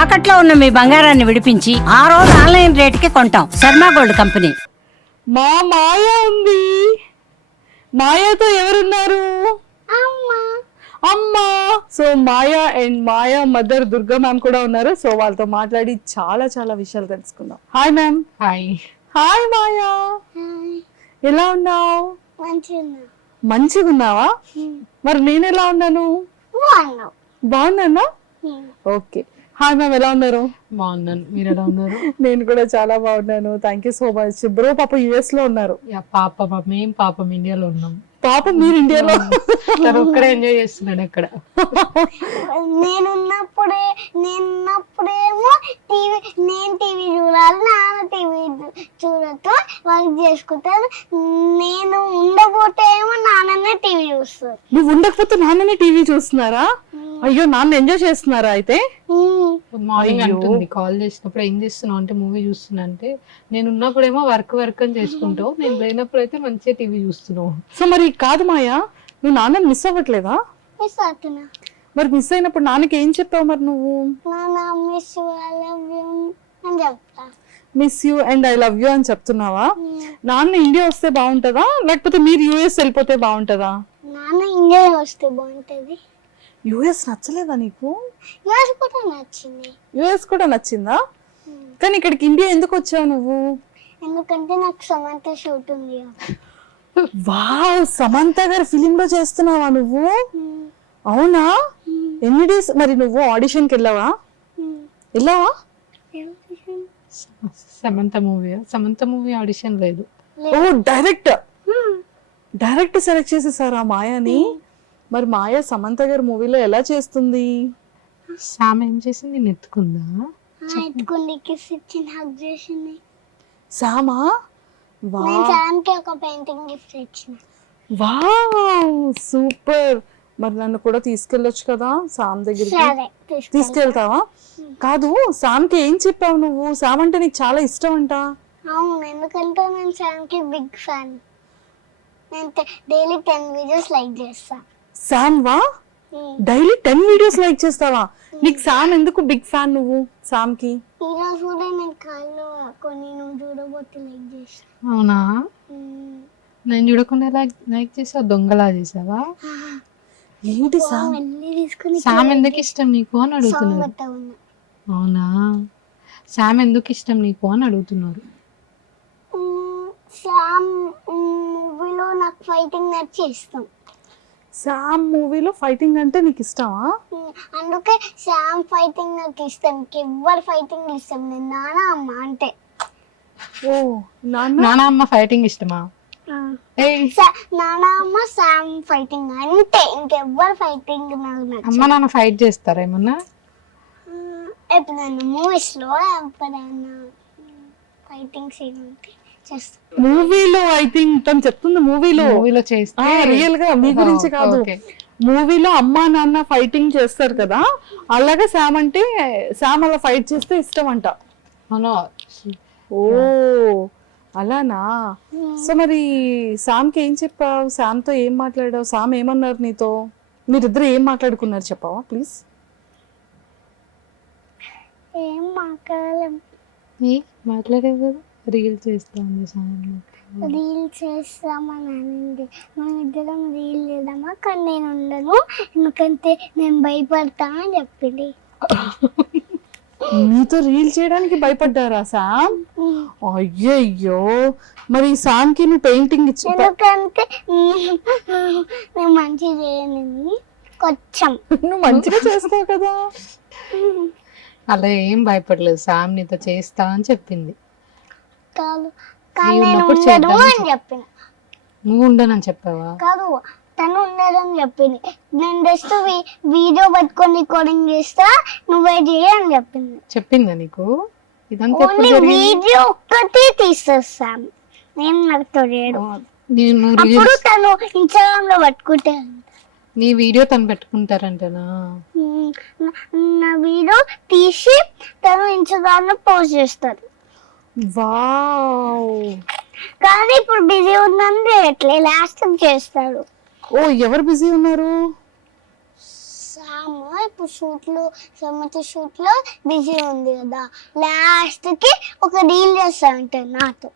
తాకట్లో ఉన్న మీ బంగారాన్ని విడిపించి ఆ రోజు ఆన్లైన్ రేటుకి కొంటాం. Sharma gold company. మా మాయ ఉంది. మాయతో ఎవరున్నారు? అమ్మా. So Maya and Maya mother Durga ma'am కూడా ఉన్నారు. సో వాళ్ళతో మాట్లాడి చాలా చాలా విషయాలు తెలుసుకుందాం. Hi ma'am. హాయ్. హాయ్ మాయా, ఎలా ఉన్నావు? మంచిగా ఉన్నావా? మరి నేను ఎలా ఉన్నాను? బాగున్నానా? ఓకే. హాయ్ మ్యామ్, ఎలా ఉన్నారు? బాగున్నాను, మీరు ఎలా ఉన్నారు? నేను కూడా చాలా బాగున్నాను. Thank you so much. Bro పాప యుఎస్ లో ఉన్నారు. మేము పాపం ఇండియాలో ఉన్నాం. పాపం మీరు ఇండియాలో? తను ఒక్కడే ఎంజాయ్ చేస్తున్నాడు అక్కడ. నేనున్నప్పుడేమో నేను టీవీ చూడాలి, నాన్న టీవీ చూడటం వర్క్ చేసుకుంటారు. నేను ఉండబోతే ఏమో నాన్ననే టీవీ చూస్తారు. నువ్వు ఉండకపోతే నాన్ననే టీవీ చూస్తున్నారా? అయ్యో, నాన్న ఎంజాయ్ చేస్తున్నారా అయితే? మార్నింగ్ అంటుంది కాల్ చేసినప్పుడు, ఏం చేస్తున్నావు అంటే మూవీ చూస్తున్నా అంటే, నేను ఉన్నప్పుడేమో వర్క్ అని చేసుకుంటావు, నేను లేనప్పుడు అయితే మంచిగా టీవీ చూస్తున్నావు. సో మరి కాదు మాయా, నువ్వు నాన్నని మిస్ అవ్వట్లేదా? మిస్ అవుతున్నా. మరి మిస్ అయినప్పుడు నాన్నకి ఏం చెప్పావు మరి నువ్వు? నాన్న miss you, I love you అని చెప్తా. Miss you and I love you అని చెప్తున్నావా? నాన్న ఇండియా వస్తే బాగుంటుందా, లేకపోతే మీరు యుఎస్ వెళ్ళిపోతే బాగుంటుందా? నాన్న ఇండియా వస్తే బాగుంటది. యుఎస్ నచ్చలేదా నీకు? యుఎస్ కూడా నచ్చింది. యుఎస్ కూడా నచ్చిందా? కానీ ఇక్కడికి ఇండియా ఎందుకు వచ్చావు నువ్వు? ఎందుకంటే నాకు సమంత షూట్ ఉంది. వావ్, సమంత గారి ఫిలిం లో చేస్తున్నావా నువ్వు? అవునా? ఎన్ని డేస్ మరి నువ్వు ఆడిషన్ కి వెళ్ళావా? సమంత మూవీ ఆడిషన్ లేదు. ఓ, డైరెక్ట్ సెలెక్ట్ చేసేసారా మాయాని? మరి మాయ సమంత గారి మూవీలో ఎలా చేస్తుంది? సామ్ ఏం చేసింది? నెత్తుకుందా? ఎత్తుకుంది, కిస్ ఇచ్చింది, హగ్ చేసింది. సామా? నేను సామ్కి ఒక పెయింటింగ్ గిఫ్ట్ ఇచ్చిన. Wow, super. మరి నన్ను కూడా తీసుకెళ్ళొచ్చు కదా సామ్ దగ్గరికి? తీసుకెళ్తావా? కాదు, సామ్కి ఏం చెప్పావు నువ్వు? సామ్ అంటే నీకు చాలా ఇష్టం అంట. అవును, ఎందుకంటే నేను సామ్కి బిగ్ ఫ్యాన్. నేను డైలీ 10 వీడియోస్ లైక్ చేస్తా. సామ్ వా? డైలీ 10 వీడియోస్ లైక్ చేస్తావా? నీకు సామ్ ఎందుకు బిగ్ ఫ్యాన్ నువ్వు సామ్కి? ఈరోజు కూడా నేను కాళ్ళు కొన్ని నువ్వు చూడబోతే లైక్ చేస్తా. అవునా? నేను చూడకుండా లైక్ చేసావు, దొంగలా చేసావా? ఏంటి సామ్? సామ్ ఎందుకు ఇష్టం నీకు అని అడుగుతున్నారు. అవునా? సామ్ ఎందుకు ఇష్టం నీకు అని అడుగుతున్నారు. సామ్ మూవీలో నాకు ఫైటింగ్ నచ్చి ఇష్టం. సామ్ మూవీలో ఫైటింగ్ అంటే నీకు ఇష్టమా? అందుకే సామ్ ఫైటింగ్ నాకు ఇష్టం. ఎవరు ఫైటింగ్ ఇష్టం, నేను నాన్న అమ్మ అంటే. ఓ, నాన్న అమ్మ ఫైటింగ్ ఇష్టమా? నాన్న అమ్మ సామ్ ఫైటింగ్ అంటే, ఇంకెవ్వరు ఫైటింగ్ నాకు అమ్మ నాన్న ఫైట్ చేస్తారా ఏమన్నా? ఎప్పుడైనా మూవీస్ లో ఎప్పుడైనా ఫైటింగ్ సీన్ ఉంటే చేస్తా. మూవీలో ఐ థింక్ తను చెప్తుంది మూవీలో చేస్తా. రియల్ గా మీ గురించి కాదు, మూవీలో అమ్మా నాన్న ఫైటింగ్ చేస్తారు కదా, అలాగే సామ్ అంటే సామ్ అలా ఫైట్ చేస్తే ఇష్టం అంట. ఓ, అలానా? సో మరి సామ్కి ఏం చెప్పావు? సామ్తో ఏం మాట్లాడావు? సామ్ ఏమన్నారు నీతో? మీరిద్దరు ఏం మాట్లాడుకున్నారు చెప్పావా ప్లీజ్? ఏం మాట్లాడలేం. మాట్లాడే కదా, రీల్ చేస్తామని రీల్ చేస్తామని అనింది. మనం ఇద్దరం రీల్ చేద్దామా, కానీ నేను ఉండను ఎందుకంటే నేను భయపడతా అని చెప్పింది. నీతో రీల్ చేయడానికి భయపడ్డారా సామ్? అయ్యయ్యో, మరి సామ్ కి నువ్వు పెయింటింగ్ ఇచ్చి? ఎందుకంటే నేను మంచిగా చేయను, కొంచెం. నువ్వు మంచిగా చేస్తావు కదా. అలా ఏం భయపడలేదు, సామ్ నీతో చేస్తా అని చెప్పింది. కాదు, కానీ నేను ఉండను అని చెప్పిన. నువ్వు ఉండనని చెప్పావా? కాదు, తను ఉండదని చెప్పింది. నేను జస్ట్ వీడియో పట్టుకొని రికార్డింగ్ చేస్తా, నువ్వే చేయ అని చెప్పింది. చెప్పిందా నీకు? ఇదంతా వీడియో ఒక్కటి తీసేస్తాను నేను, నాకు తెలియదు. అప్పుడు తను ఇన్స్టాగ్రామ్ లో పట్టుకుంటే నీ వీడియో తను పెట్టుకుంటారంటనా? నా వీడియో తీసి తను ఇన్స్టాగ్రామ్ లో పోస్ట్ చేస్తారు. వావ్. కానీ ఇప్పుడు బిజీ ఉందని ఎట్లా లాస్ట్ చేస్తాడు. ఓ, ఎవరు బిజీ ఉన్నారు? సామ్ ఇప్పుడు సమ్మతి షూట్ లో బిజీ ఉంది కదా, లాస్ట్ కి ఒక డీల్ చేస్తాడంట నాతో.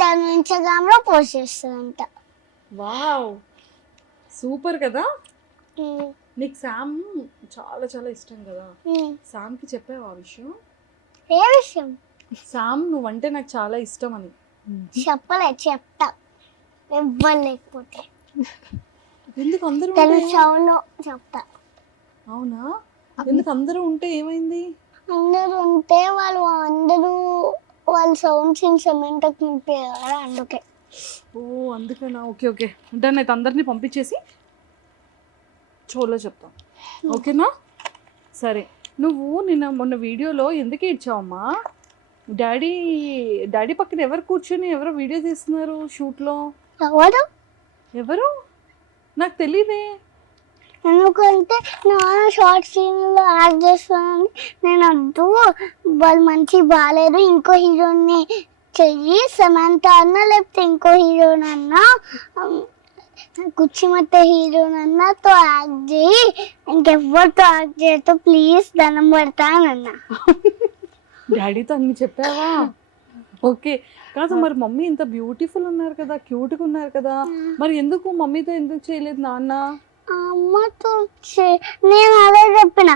తను ఇన్స్టాగ్రామ్ లో పోస్ట్ చేస్తాడంట. వావ్ సూపర్ కదా. నీకు శామ్ చాలా చాలా ఇష్టం కదా, శామ్ కి చెప్పావు ఆ విషయం? ఏ విషయం? శామ్ నువ్వంటే నాకు చాలా ఇష్టం అని. చెప్తా ఇవ్వలేకపోతే. ఎందుకు అందరూ తను షోలో చెప్తా. అవునా? ఎందుకు అందరూ ఉంటే ఏమైంది? అందరూ ఉంటే వాళ్ళు సౌండ్స్ ఇన్స్ట్రుమెంట్ నింపేవారు, అందుకే. ఓ అందుకేనా? Okay okay, done. అయితే అందరినీ పంపించేసి షోలో చెప్తాం, ఓకేనా? సరే, నువ్వు మొన్న వీడియోలో ఎందుకు ఏడ్చావమ్మా? డాడీ పక్కన ఎవరు కూర్చొని ఎవరో వీడియో తీస్తున్నారు షూట్లో? ఎవరు? నాకు తెలీదే. ఎందుకంటే నాన్న షార్ట్ సీన్ లో యాక్ట్ చేస్తానని నేను వద్దు, వాళ్ళు మంచి బాగాలేదు, ఇంకో హీరోని చెయ్యి, సమంత అన్న లేకపోతే ఇంకో హీరోని అన్నా, కుచ్చిమత్త హీరోనన్నాతో యాక్ట్ చేయి, ఇంకెవ్వరితో యాక్ట్ చేయతో ప్లీజ్ దండం పెడతానన్నా. డాడీతో అన్ని చెప్పావా? ఓకే. కాదు, మరి మమ్మీ ఇంత బ్యూటిఫుల్ ఉన్నారు కదా, క్యూట్గా ఉన్నారు కదా, మరి ఎందుకు మమ్మీతో ఎందుకు చేయలేదు నాన్న? అమ్మతో నేను అదే చెప్పిన,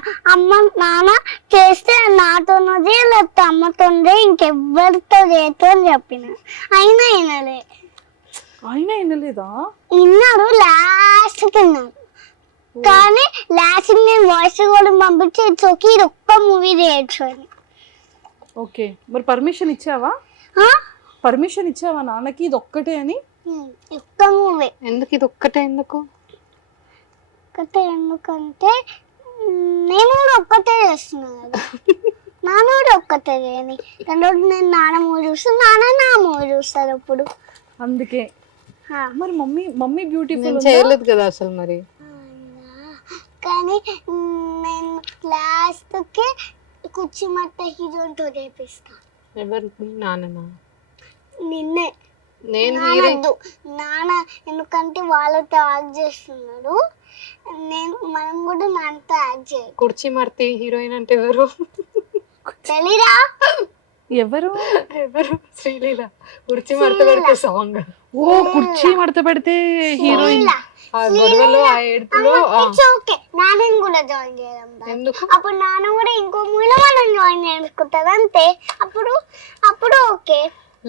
నాన్న చేస్తే నాతోనదే లేకపోతే అమ్మతోందే, ఇంకెవ్వరితో చేయతో అని చెప్పిన. అయినా వినలేదా? విన్నాడు, లాస్ట్ విన్నాడు. కానీ లాస్ట్ నేను వాయిస్ కూడా పంపించి ఇట్స్ ఇది ఒక్క మూవీ చేయొచ్చు అని. ఓకే, మరి పర్మిషన్ ఇచ్చావా నాన్నకి ఇది ఒక్కటే అని? ఒక్క మూవీ. ఎందుకు ఇది ఒక్కటే? ఎందుకంటే నేను కూడా ఒక్కటే చేస్తున్నాను కదా, నాన్న కూడా ఒక్కటే చేయని. నేను నాన్న మూవీ చూస్తాను, నాన్న నా మూవీ చూస్తారు అప్పుడు, అందుకే. మరి మమ్మీ బ్యూటిఫుల్ చేయలేదు కదా అసలు మరి. కానీ నేను లాస్ట్ కి కుచ్చిమట్ట హీరోతో చేపిస్తా. ఎవరు? నాన్న? నిన్నే. నేను నాన్న ఎందుకంటే వాళ్ళతో యాక్ట్ చేస్తున్నాడు, మనం కూడా నాన్నతో యాక్ట్ చేయాలి. కుర్చీ మర్తి హీరోయిన్ అంటే ఎవరు తెలీదా? ఎవరు? శ్రీలీల. కుర్చీ మడత పెడితే సాంగ్. ఓ కుర్చీ మడత పెడితే హీరోయిన్. గొడవలో ఆ ఏడుపులో నాన్నని కూడా జాయిన్ చేయడం. ఎందుకు? అప్పుడు నాన్న కూడా ఇంకో మూవీలో మనం జాయిన్ చేసుకుంటారు అంతే. అప్పుడు ఓకే.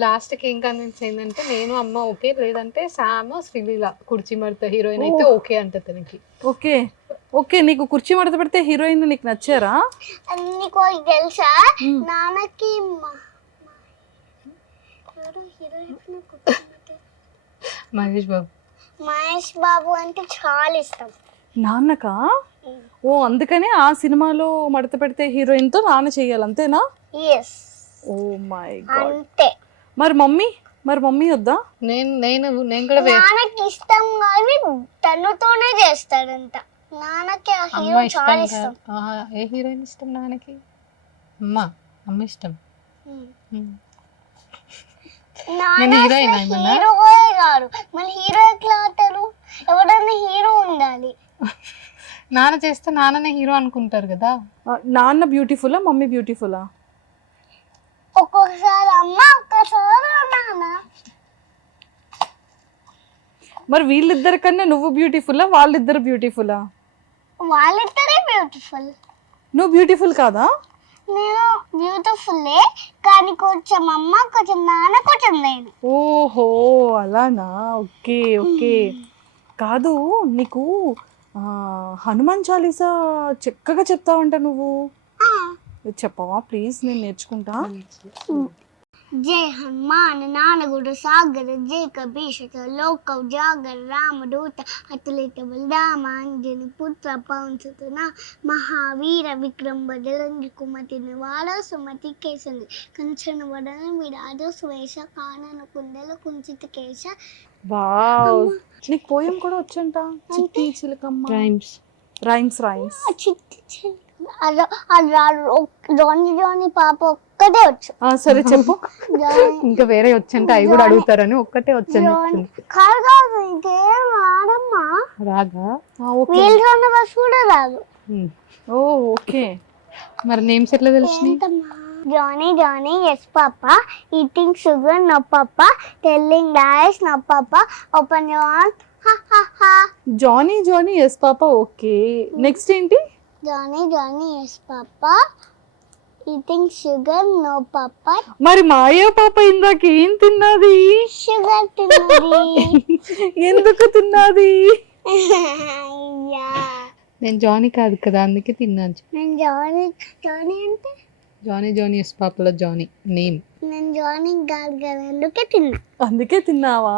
లాస్ట్ కి ఏం కన్విన్స్ అయిందంటే నేను అమ్మ ఓకే, లేదంటే శామ్ శ్రీలీల కుర్చీ మడత హీరోయిన్ అయితే ఓకే అంట తనకి. ఓకే, నీకు కుర్చీ మడత పెడితే హీరోయిన్ నీకు నచ్చారా? నీకు తెలుసా, నాన్నకి మహేష్ బాబు అంటే చాలా ఇష్టం. నాన్నకా? ఓ అందుకనే ఆ సినిమాలో మడత పెడితే హీరోయిన్ తో నాన్న చెయ్యాలి, అంతేనా? Oh my god. అంతే. మరి మమ్మీ వద్దా? నేను కూడా నాన్నకి ఇష్టం కానీ తనతోనే చేస్తాడంట. నాన్నకి ఆ హీరో చాలా ఇష్టం. ఏ హీరోయిన్ ఇష్టం నాన్నకి? అమ్మ ఇష్టం. హీరోయే కాదు, మళ్ళీ హీరో ఎట్లా అవుతారు? ఎవడన్నా హీరో ఉండాలి. నాన్న చేస్తే నాన్ననే హీరో అనుకుంటారు కదా. నాన్న బ్యూటిఫుల్లా మమ్మీ బ్యూటిఫుల్లా? ఒక్కొక్కసారి అమ్మ, ఒక్కసారి నాన్న. మరి వీళ్ళిద్దరి కన్నా నువ్వు బ్యూటిఫుల్లా వాళ్ళిద్దరు బ్యూటిఫుల్లా? వాళ్ళిద్దరే బ్యూటిఫుల్. నువ్వు బ్యూటిఫుల్ కాదా? నేను బ్యూటిఫుల్లే, కానీ కొంచెం అమ్మ, కొంచెం నాన్న, కొంచెం నేను. ఓహో అలానా? ఓకే. కాదు, నీకు హనుమాన్ చాలీసా చక్కగా చెప్తావంట నువ్వు. చెప్పవా ప్లీజ్? నేను నేర్చుకుంటా. జై హనుమాన్ నానగుడు సాగర, జై కపీషక లోక జాగర, రామదూత అతులిత బలరామ, అంజని పుత్ర పవన్సుతన, మహావీర విక్రమ బదరంగి కుమతి నివాళ సుమతి కేసంది, కంచన వదన విరాజ స్వేష, కానన కుందల కుంచిత కేశ. వావ్, నీకు పోయం కూడా వచ్చంట. చిట్టి చిలకమ్మ రైమ్స్. రోని పాప ఒక్కటే వచ్చు సరే చెప్పు. జానీ ఇంకా వేరే వచ్చంటే అవి కూడా అడుగుతారని ఒక్కటే వచ్చని జానీ కాదు కాదు ఇంకేం రాదమ్మా. రాదా? Okay. Wheels on the bus కూడా రాదు. ఉమ్. ఓ ఓకే. మరి నేమ్స్ ఎట్లా తెలిసినాయి? ఏంటమ్మా? Johnny Johnny yes papa, eating sugar no papa, telling lies no papa, open your Johnny Johnny yes papa. Okay, next ఏంటి? Johnny Johnny yes papa, eating sugar no papa, మరి మాయా పాప ఇందాక ఏం తిన్నది? షుగర్ తిన్నది. ఎందుకు తిన్నది? అయ్యా నేను జానీ కాదు కదా అందుకే తిన్నాను. నేను జానీ జానీ అంటే జానీ జానీ ఎస్ పాపలో జానీ నేమ్. నేను జానీ కాదు కదా అందుకే తిన్నా. అందుకే తిన్నావా?